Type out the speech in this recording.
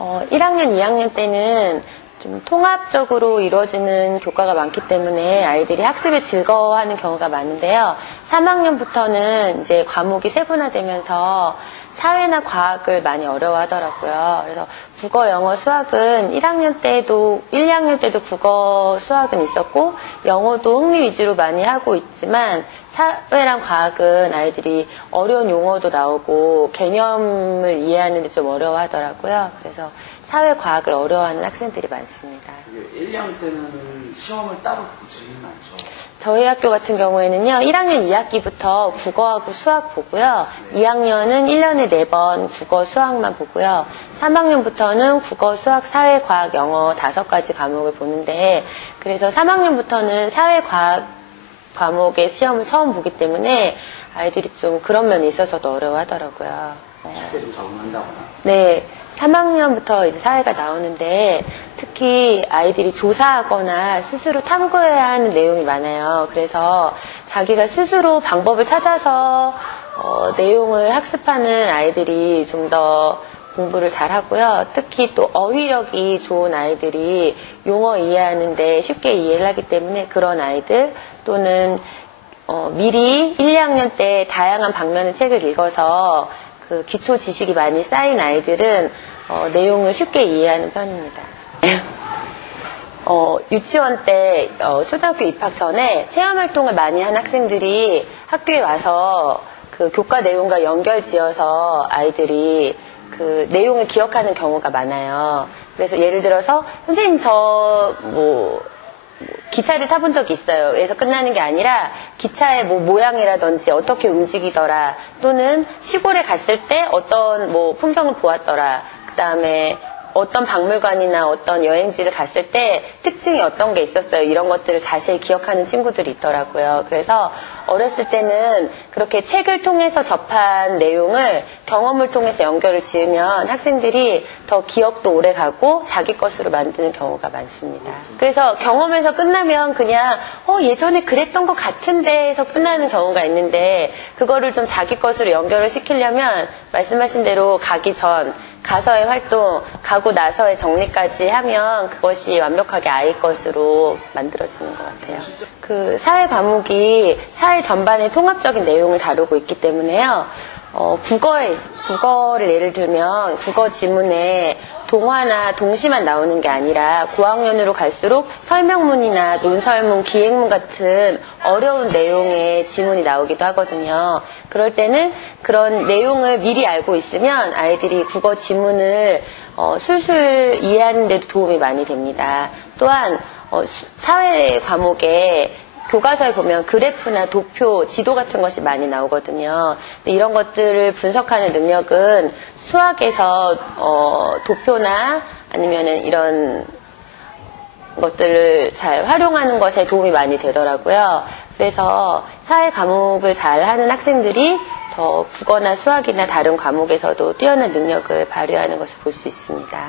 1학년, 2학년 때는 좀 통합적으로 이루어지는 교과가 많기 때문에 아이들이 학습을 즐거워하는 경우가 많은데요. 3학년부터는 이제 과목이 세분화되면서 사회나 과학을 많이 어려워하더라고요. 그래서 국어, 영어, 수학은 1학년 때도, 1, 2학년 때도 국어, 수학은 있었고 영어도 흥미 위주로 많이 하고 있지만 사회랑 과학은 아이들이 어려운 용어도 나오고 개념을 이해하는 데 좀 어려워하더라고요. 그래서 사회, 과학을 어려워하는 학생들이 많습니다. 1, 2학년 때는 시험을 따로 보지는 않죠? 저희 학교 같은 경우에는요, 1학년 2학기부터 국어하고 수학 보고요, 2학년은 1년에 4번 국어, 수학만 보고요, 3학년부터는 국어, 수학, 사회, 과학, 영어 5가지 과목을 보는데, 그래서 3학년부터는 사회, 과학 과목의 시험을 처음 보기 때문에 아이들이 좀 그런 면에 있어서도 어려워하더라고요. 쉽게 좀 적응한다거나? 네. 3학년부터 이제 사회가 나오는데 특히 아이들이 조사하거나 스스로 탐구해야 하는 내용이 많아요. 그래서 자기가 스스로 방법을 찾아서 내용을 학습하는 아이들이 좀 더 공부를 잘 하고요. 특히 또 어휘력이 좋은 아이들이 용어 이해하는데 쉽게 이해를 하기 때문에 그런 아이들 또는 미리 1, 2학년 때 다양한 방면의 책을 읽어서 그 기초 지식이 많이 쌓인 아이들은 내용을 쉽게 이해하는 편입니다. 유치원 때 초등학교 입학 전에 체험활동을 많이 한 학생들이 학교에 와서 그 교과 내용과 연결지어서 아이들이 그 내용을 기억하는 경우가 많아요. 그래서 예를 들어서 선생님 저 기차를 타본 적이 있어요. 그래서 끝나는 게 아니라 기차의 모양이라든지 어떻게 움직이더라 또는 시골에 갔을 때 어떤 풍경을 보았더라 그 다음에 어떤 박물관이나 어떤 여행지를 갔을 때 특징이 어떤 게 있었어요. 이런 것들을 자세히 기억하는 친구들이 있더라고요. 그래서 어렸을 때는 그렇게 책을 통해서 접한 내용을 경험을 통해서 연결을 지으면 학생들이 더 기억도 오래 가고 자기 것으로 만드는 경우가 많습니다. 그래서 경험에서 끝나면 그냥 예전에 그랬던 것 같은데 해서 끝나는 경우가 있는데 그거를 좀 자기 것으로 연결을 시키려면 말씀하신 대로 가기 전 가서의 활동, 가고 나서의 정리까지 하면 그것이 완벽하게 아이 것으로 만들어지는 것 같아요. 그 사회 과목이 사회 전반의 통합적인 내용을 다루고 있기 때문에요. 국어를 예를 들면 국어 지문에 동화나 동시만 나오는 게 아니라 고학년으로 갈수록 설명문이나 논설문, 기행문 같은 어려운 내용의 지문이 나오기도 하거든요. 그럴 때는 그런 내용을 미리 알고 있으면 아이들이 국어 지문을 술술 이해하는 데도 도움이 많이 됩니다. 또한 사회 과목에 교과서에 보면 그래프나 도표, 지도 같은 것이 많이 나오거든요. 이런 것들을 분석하는 능력은 수학에서 도표나 아니면은 이런 것들을 잘 활용하는 것에 도움이 많이 되더라고요. 그래서 사회 과목을 잘 하는 학생들이 더 국어나 수학이나 다른 과목에서도 뛰어난 능력을 발휘하는 것을 볼 수 있습니다.